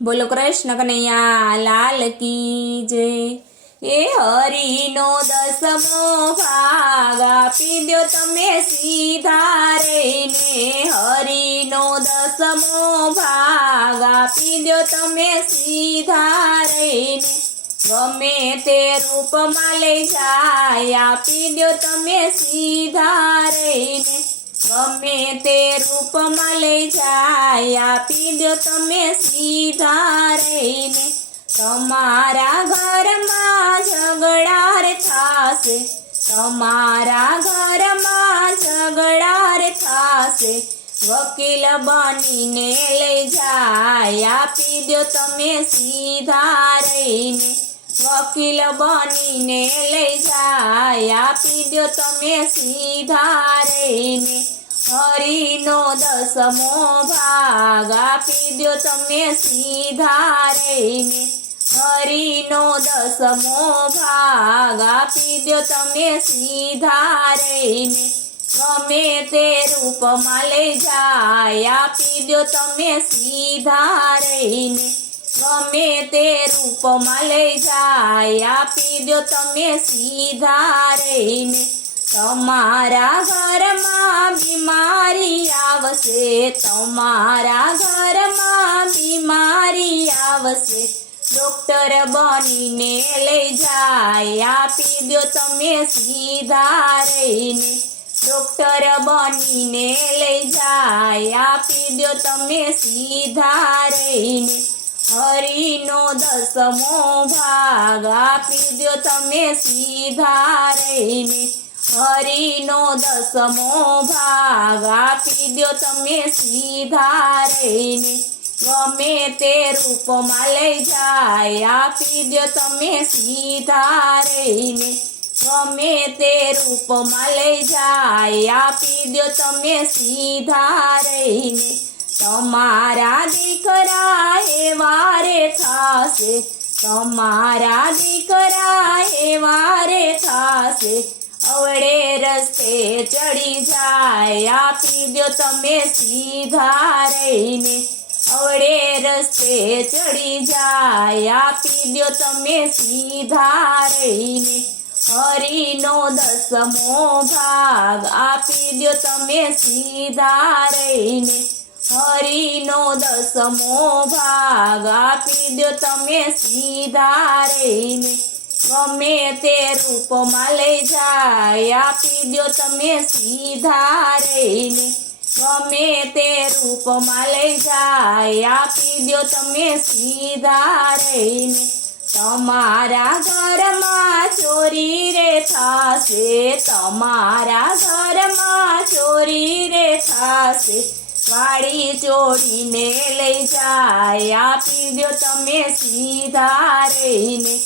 બોલો કૃષ્ણ કનૈયા લાલ કી જય। એ હરિનો દસમો ભાગ આપી દ્યો તમે સીધા રહીને। હરિનો દસમો ભાગ આપી દ્યો તમે સીધા રહીને। ગમે તે રૂપમાં લઈ જાય આપી દ્યો તમે સીધા રહીને। ગમે તે રૂપમાં લઈ જાય આપી દ્યો તમે સીધા રહીને। તમારા ઘરમાં ઝઘડા રે થાશે, તમારા ઘરમાં ઝઘડા રે થાશે। વકીલ બનીને લઈ જાય આપી દ્યો તમે સીધા રહીને। વકીલ બનીને લઈ જાય આપી દ્યો તમે સીધા રહીને। હરિનો દસમો ભાગ આપી દ્યો તમે સીધા રહીને। હરિનો દસમો ભાગ આપી દ્યો તમે સીધા રહીને। ગમે તે રૂપમાં લઈ જાય આપી દ્યો તમે સીધા રહીને। ગમે તે રૂપમાં લઈ જાય આપી દ્યો તમે સીધા રહીને। તમારા ઘરમાં બીમારી આવશે, તમારા ઘરમાં બીમારી આવશે। ડોક્ટર બનીને લઈ જાય આપી દ્યો તમે સીધા રહીને। ડોક્ટર બનીને લઈ જાય આપી દ્યો તમે સીધા રહીને। હરિનો દસમો ભાગ આપી દ્યો તમે સીધા રહીને। હરિનો દસમો ભાગ આપી દ્યો તમે સીધા રહીને। ગમે તે રૂપમાં લઈ જાય આપી દ્યો તમે સીધા રહીને। ગમે તે રૂપમાં લઈ જાય આપી દ્યો તમે સીધા રહીને। તમારા દીકરા એવા રે થાશે, તમારા દીકરા એવા રે થાશે। અવળે રસ્તે ચડી જાય આપી દ્યો તમે સીધા રહીને। અવળે રસ્તે ચડી જાય આપી દ્યો તમે સીધા રહીને। હરિનો દસમો ભાગ આપી દ્યો તમે સીધા રહીને। હરિનો દસમો ભાગ આપી દ્યો તમે સીધા રહીને। ગમે તે રૂપમાં લઈ જાય આપી દ્યો તમે સીધા રહીને। ગમે તે રૂપમાં લઈ જાય આપી દ્યો તમે સીધા રહીને। તમારા ઘરમાં ચોરી રે થાશે, તમારા ઘરમાં ચોરી રે થાશે। વાળી ચોરીને લઈ જાય આપી દ્યો તમે સીધા રહીને।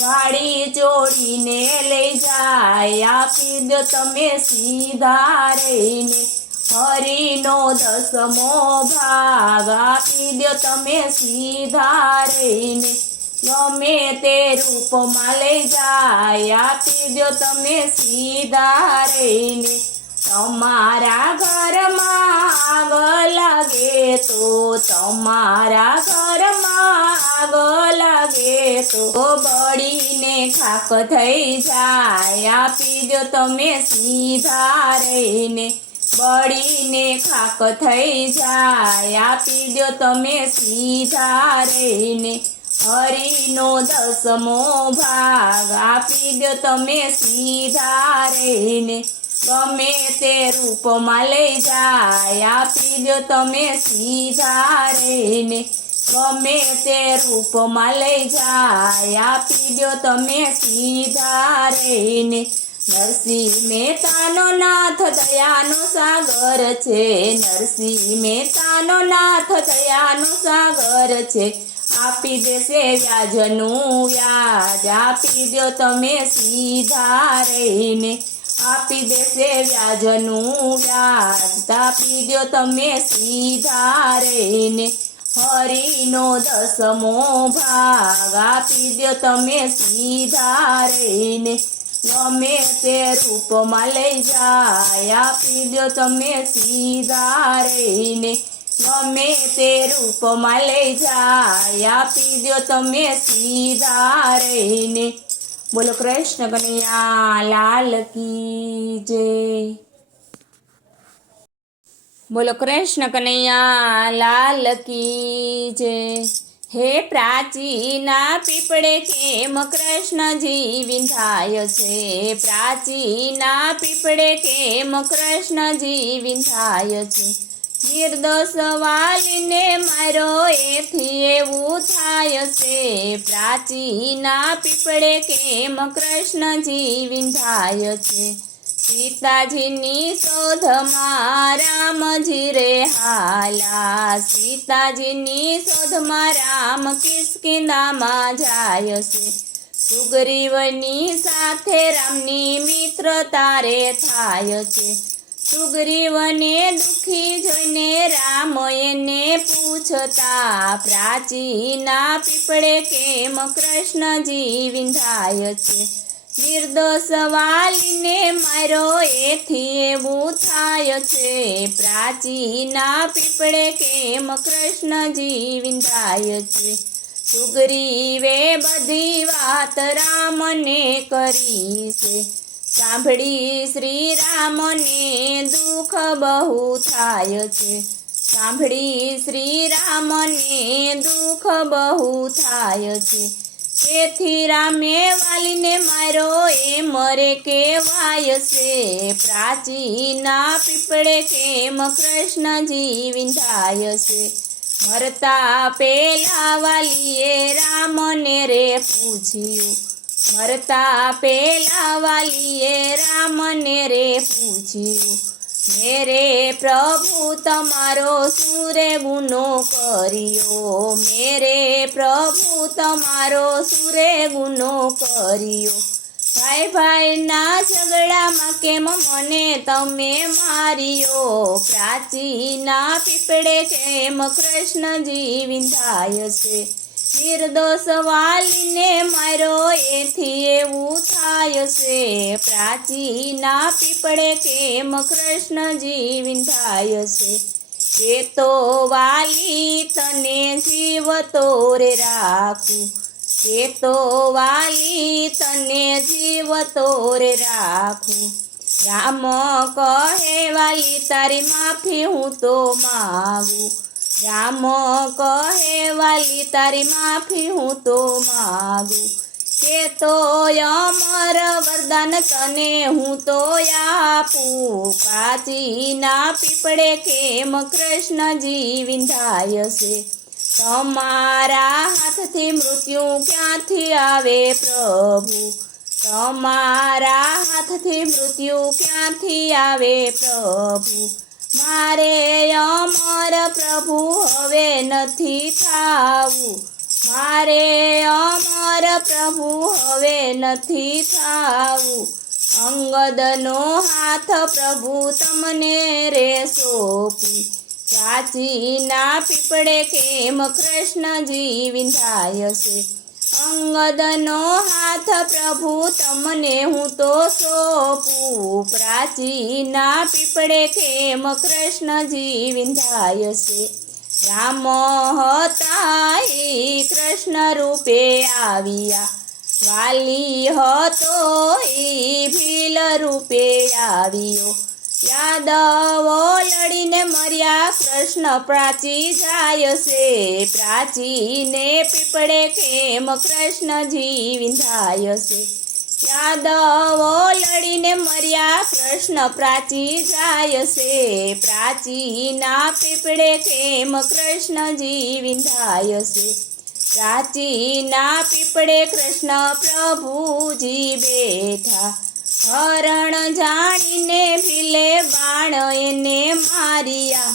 વાળી ચોરીને લઈ જાય આપી દ્યો તમે સીધા રહીને। હરિનો દસમો ભાગ આપી દ્યો તમે સીધા રહીને। ગમે તે રૂપમાં લઈ જાય આપી દ્યો તમે સીધા રહીને। તમારા ઘરમાં આગ લાગે તો, તમારા ઘરમાં આગ લાગે તો બળીને ખાક થઈ જાય આપી દ્યો તમે સીધા રહીને। બળીને ખાક થઈ જાય આપી દ્યો તમે સીધા રહીને। હરિનો દસમો ભાગ આપી દ્યો તમે સીધા રહીને। ગમે તે રૂપમાં લઈ જાય આપી દ્યો તમે સીધા રહીને। ગમે તે રૂપમાં લઈ જાય આપી દ્યો તમે સીધા રહીને। નરસિંહ મહેતાનો નાથ દયાનો સાગર છે, નરસિંહ મહેતાનો નાથ દયાનો સાગર છે। આપી દેશે વ્યાજનું વ્યાજ આપી દ્યો તમે સીધા રહીને। આપી દેશે વ્યાજનું વ્યાજ આપી દ્યો તમે સીધા રહીને। હરિનો દસમો ભાગ આપી દ્યો તમે સીધા રહીને। ગમે તે રૂપમાં લઈ જાય આપી દ્યો તમે સીધા રહીને। ગમે તે રૂપમાં લઈ જાય આપી દ્યો તમે સીધા રહીને બોલો કૃષ્ણ કનૈયા લાલ કી જય બોલો કૃષ્ણ કનૈયા લાલ કી જય હે પ્રાચીના પીપળે કેમ કૃષ્ણજી વિંધાય છે પ્રાચીના પીપળે કેમ કૃષ્ણજી વિંધાય છે નિર્દોષ વાલીને મારો એથી એવું થાય છે પ્રાચીના પીપળે કેમ કૃષ્ણજી વિંધાય છે સીતાજીની શોધમાં રામજી રે હાલા સીતાજીની શોધમાં રામ કિષ્કિંધામાં જાય છે સુગ્રીવની સાથે રામની મિત્રતા રે થાય છે સુગ્રીવને દુઃખી જોઈને રામ એને પૂછતા પ્રાચીના પીપળે કેમ કૃષ્ણજી વિંધાય છે નિર્દોષ વાલીને મારો એથી એવું થાય છે પ્રાચીના પીપળે કેમ કૃષ્ણજી વિંધાય છે સુગ્રીવે બધી વાત રામને કરી છે સાંભળી શ્રી રામને દુઃખ બહુ થાય છે સાંભળી શ્રી રામને દુઃખ બહુ થાય છે તેથી રામે વાલીને મારો એ મરે કહેવાય છે પ્રાચીના પીપળે કેમ કૃષ્ણજી વિંધાય છે મરતા પેલા વાલીએ રામને રે પૂછ્યું મરતા પેલા વાલીએ રામને રે પૂછ્યું મેરે પ્રભુ તમારો શું રે ગુનો કર્યો મેરે પ્રભુ તમારો શું રે ગુનો કર્યો ભાઈ ભાઈના ઝઘડામાં કેમ મને તમે માર્યો પ્રાચીના પીપળે કેમ કૃષ્ણજી વિંધાય છે નિર્દોષ વાલીને મારો એથી એવું થાય છે પ્રાચીના પીપળે કેમ કૃષ્ણજી વિંધાય છે એ તો વાલી તને જીવતો રે રાખું એ તો વાલી તને જીવતો રે રાખું રામ કહે વાલી તારી માફી હું તો માગું રામ કહે વાલી તારી માફી હું તો માગું કે તો અમર વરદાન તને હું તો આપું પ્રાચીના પીપળે કેમ કૃષ્ણજી વિંધાય છે તમારા હાથથી મૃત્યુ ક્યાંથી આવે પ્રભુ તમારા હાથથી મૃત્યુ ક્યાંથી આવે પ્રભુ મારે અમર પ્રભુ હવે નથી થાવું મારે અમર પ્રભુ હવે નથી થાવું અંગદનો હાથ પ્રભુ તમને રે સોંપી પ્રાચીના પીપળે કેમ કૃષ્ણજી વિંધાય છે અંગદનો હાથ પ્રભુ તમને હું તો સોંપું પ્રાચીના પીપળે કેમ કૃષ્ણજી વિંધાય છે રામ હતા એ કૃષ્ણ રૂપે આવ્યા વાલી હતો એ ભીલ રૂપે આવ્યો યાદવો લડીને મર્યા કૃષ્ણ પ્રાચી જાય છે પ્રાચીને પીપળે કેમ કૃષ્ણજી વિંધાય છે યાદવો લડીને મર્યા કૃષ્ણ પ્રાચી જાય છે પ્રાચીના પીપળે કેમ કૃષ્ણજી વિંધાય છે પ્રાચીના પીપળે કૃષ્ણ પ્રભુજી બેઠા હરણ જાણીને ભીલે બાણ એને માર્યા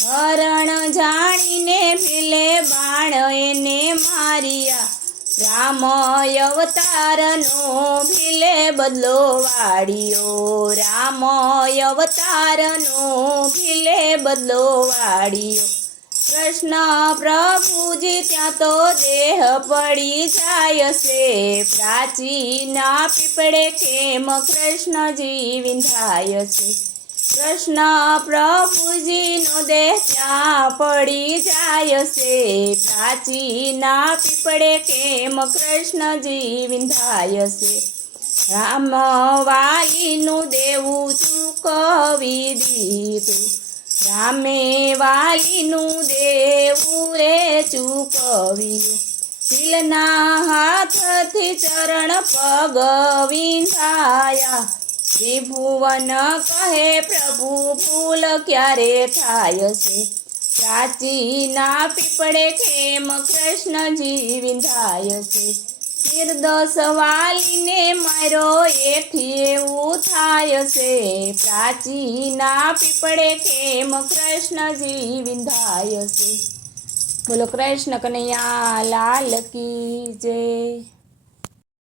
હરણ જાણીને ભીલે બાણ એને માર્યા રામ અવતારનો ભીલે બદલો વાળ્યો રામ અવતારનો ભીલે બદલો વાળ્યો કૃષ્ણ પ્રભુજી ત્યાં તો દેહ પડી જાય છે પ્રાચીના પીપળે કેમ કૃષ્ણજી વિંધાય છે કૃષ્ણ પ્રભુજીનો દેહ ત્યાં પડી જાય છે, પ્રાચીના પીપળે કેમ કૃષ્ણજી વિંધાય છે. રામ વાલીનું દેવું ચૂકવી દીધું, રામે વાલીનું દેવું રે ચૂકવ્યું. તિલના હાથથી ચરણ પગ વિંધાયા, ત્રિભુવન કહે પ્રભુ ભૂલ ક્યારે થાય છે. પ્રાચીના પીપળે કેમ કૃષ્ણજી વિંધાય છે. નિર્દોષ વાલીને માર્યો એથી એવું થાય છે, પ્રાચીના પીપળે કેમ કૃષ્ણજી વિંધાય છે. બોલો કૃષ્ણ કનૈયા લાલ કી જય.